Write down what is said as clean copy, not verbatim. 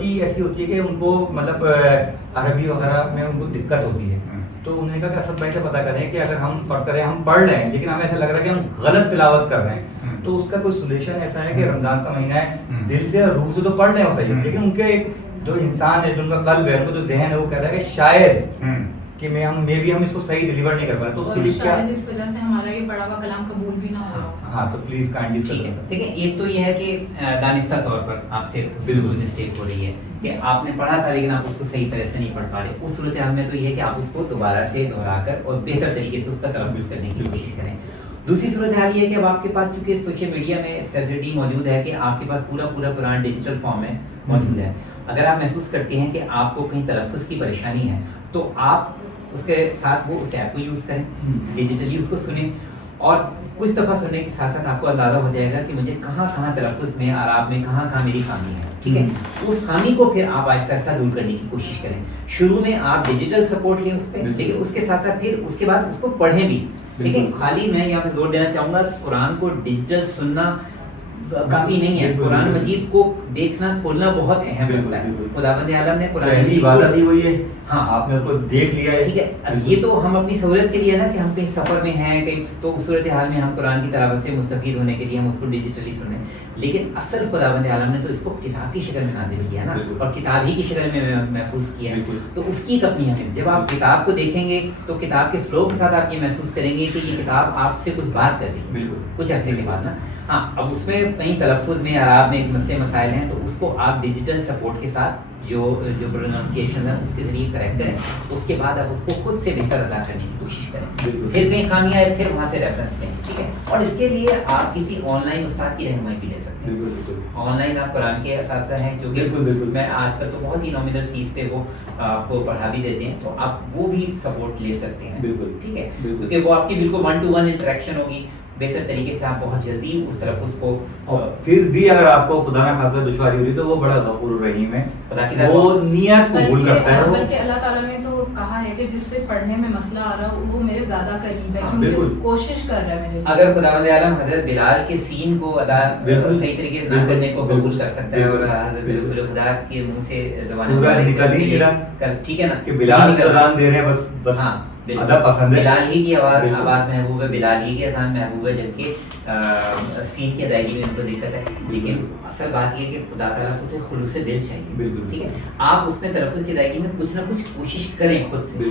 ایسی ہوتی ہے کہ ان کو مطلب عربی وغیرہ میں ان کو دقت ہوتی ہے، تو انہوں نے کہا کہ اسد بھائی سے پتہ کریں کہ اگر ہم پڑھ کریں، ہم پڑھ رہے ہیں لیکن ہمیں ایسا لگ رہا ہے کہ ہم غلط تلاوت کر رہے ہیں، تو اس کا کوئی سولوشن ایسا ہے کہ رمضان کا مہینہ ہے، دل سے اور روح سے تو پڑھ رہے ہیں صحیح، لیکن ان کے ایک جو انسان ہے، جو ان کا قلب ہے، ان کا جو ذہن ہے، وہ کہہ رہا ہے کہ شاید کہ ہم اس کو صحیح ڈیلیور نہیں کر پا رہے، تو اس کے لیے کیا اس وجہ سے ہمارا یہ پڑھا ہوا کلام قبول بھی نہ ہو رہا۔ ہاں تو پلیز کائنڈلی ٹھیک ہے، دیکھیں ایک تو یہ ہے کہ دانستہ طور پر آپ سے بالکل مسٹیک ہو رہی ہے کہ آپ نے پڑھا تھا لیکن آپ اس کو صحیح طرح سے نہیں پڑھ پا رہے، اس صورتحال میں تو یہ ہے کہ آپ اس کو دوبارہ سے دہرا کر اور بہتر طریقے سے اس کا تلفظ کرنے کی کوشش کریں۔ دوسری صورتحال یہ ہے کہ اب آپ کے پاس چونکہ سوشل میڈیا میں فیسلٹی موجود ہے کہ آپ کے پاس پورا قرآن ڈیجیٹل فارم میں موجود ہے، اگر آپ محسوس کرتے ہیں کہ آپ کو کہیں تلفظ کی پریشانی ہے تو آپ اس کے ساتھ وہ اس ایپ کو یوز کریں، ڈیجیٹلی اس کو سنیں، اور کچھ دفعہ سننے کے ساتھ ساتھ آپ کو اندازہ ہو جائے گا کہ مجھے کہاں کہاں تلفظ میں، اعراب میں کہاں کہاں میری خامی ہے، ٹھیک ہے؟ اس خامی کو پھر آپ آہستہ آہستہ دور کرنے کی کوشش کریں۔ شروع میں آپ ڈیجیٹل سپورٹ لیں اس پہ، لیکن اس کے ساتھ ساتھ پھر اس کے بعد اس کو پڑھیں بھی، ٹھیک ہے؟ خالی میں یہاں پہ زور دینا چاہوں گا قرآن کو ڈیجیٹل سننا کافی نہیں ہے، قرآن مجید کو دیکھنا کھولنا بہت اہم ہوتا ہے۔ خداوند عالم نے قرآن مجید عبادت ہی وہی ہے، ہاں آپ نے اس کو دیکھ لیا ہے، ٹھیک ہے؟ اب یہ تو ہم اپنی سہولت کے لیے نا کہ ہم کہیں سفر میں ہیں کہیں، تو اس صورتحال میں ہم قرآن کی تلاوت سے مستفید ہونے کے لیے ہم اس کو ڈیجیٹلی سنیں، لیکن اصل خداوند عالم نے تو اس کو کتاب کی شکل میں نازل کیا نا، اور کتاب ہی کی شکل میں محفوظ کیا، تو اس کی ایک اپنی اہمیت۔ جب آپ کتاب کو دیکھیں گے تو کتاب کے فلو کے ساتھ آپ یہ محسوس کریں گے کہ یہ کتاب آپ سے کچھ بات کر رہی ہے کچھ عرصے کے بعد نا۔ ہاں اب اس میں کئی تلفظ میں، اعراب میں مسئلے مسائل ہیں، تو اس کو آپ ڈیجیٹل سپورٹ کے ساتھ جو پروننسیشن ہے اس کے ذریعے کریکٹ کریں، اس کے بعد آپ اس کو خود سے بہتر ادا کرنے کی کوشش کریں، پھر کہیں خامیاں آئے پھر وہاں سے ریفرنس لیں، ٹھیک ہے؟ اور اس کے لیے آپ کسی آن لائن استاد کی رہنمائی بھی لے سکتے ہیں۔ آن لائن آپ قرآن کے اساتذہ ہیں جو کہ میں آج کل تو بہت ہی نامنل فیس پہ وہ آپ کو پڑھا بھی دیتے ہیں، تو آپ وہ بھی سپورٹ لے سکتے ہیں، ٹھیک ہے؟ کیونکہ وہ آپ کی بالکل 1 to 1 انٹریکشن ہوگی، بہتر طریقے سے آپ بہت جلدی اس طرف اس کو، اور پھر بھی اگر آپ کو خدا نہ خاصہ دشواری ہو رہی تو وہ بڑا غفور الرحیم ہے، وہ نیت قبول کرتا ہے۔ بلکہ اللہ تعالیٰ نے تو کہا ہے کہ جس سے پڑھنے میں مسئلہ آ رہا ہو وہ میرے زیادہ قریب ہے، کیونکہ کوشش کر رہا ہے میرے لیے۔ اگر خداوند عالم حضرت بلال کے سین کو ادا صحیح طریقے سے نہ کرنے کو قبول کر سکتا ہے، اور حضرت رسول خدا کے منہ سے زبان نکل ہی نہیں ٹھیک ہے نا کہ بلال کا اذان دے رہے ہیں، بس ہاں ادب پسند ہے، بلال ہی کی آواز محبوب ہے، بلال ہی کی اذان محبوب ہے، جبکہ سین کی ادائیگی میں ان کو دقت ہے، لیکن اصل بات یہ ہے کہ خدا تعالیٰ کو تو خلوص دل چاہیے، ٹھیک ہے؟ آپ اس میں تلفظ کی ادائیگی میں کچھ نہ کچھ کوشش کریں خود سے۔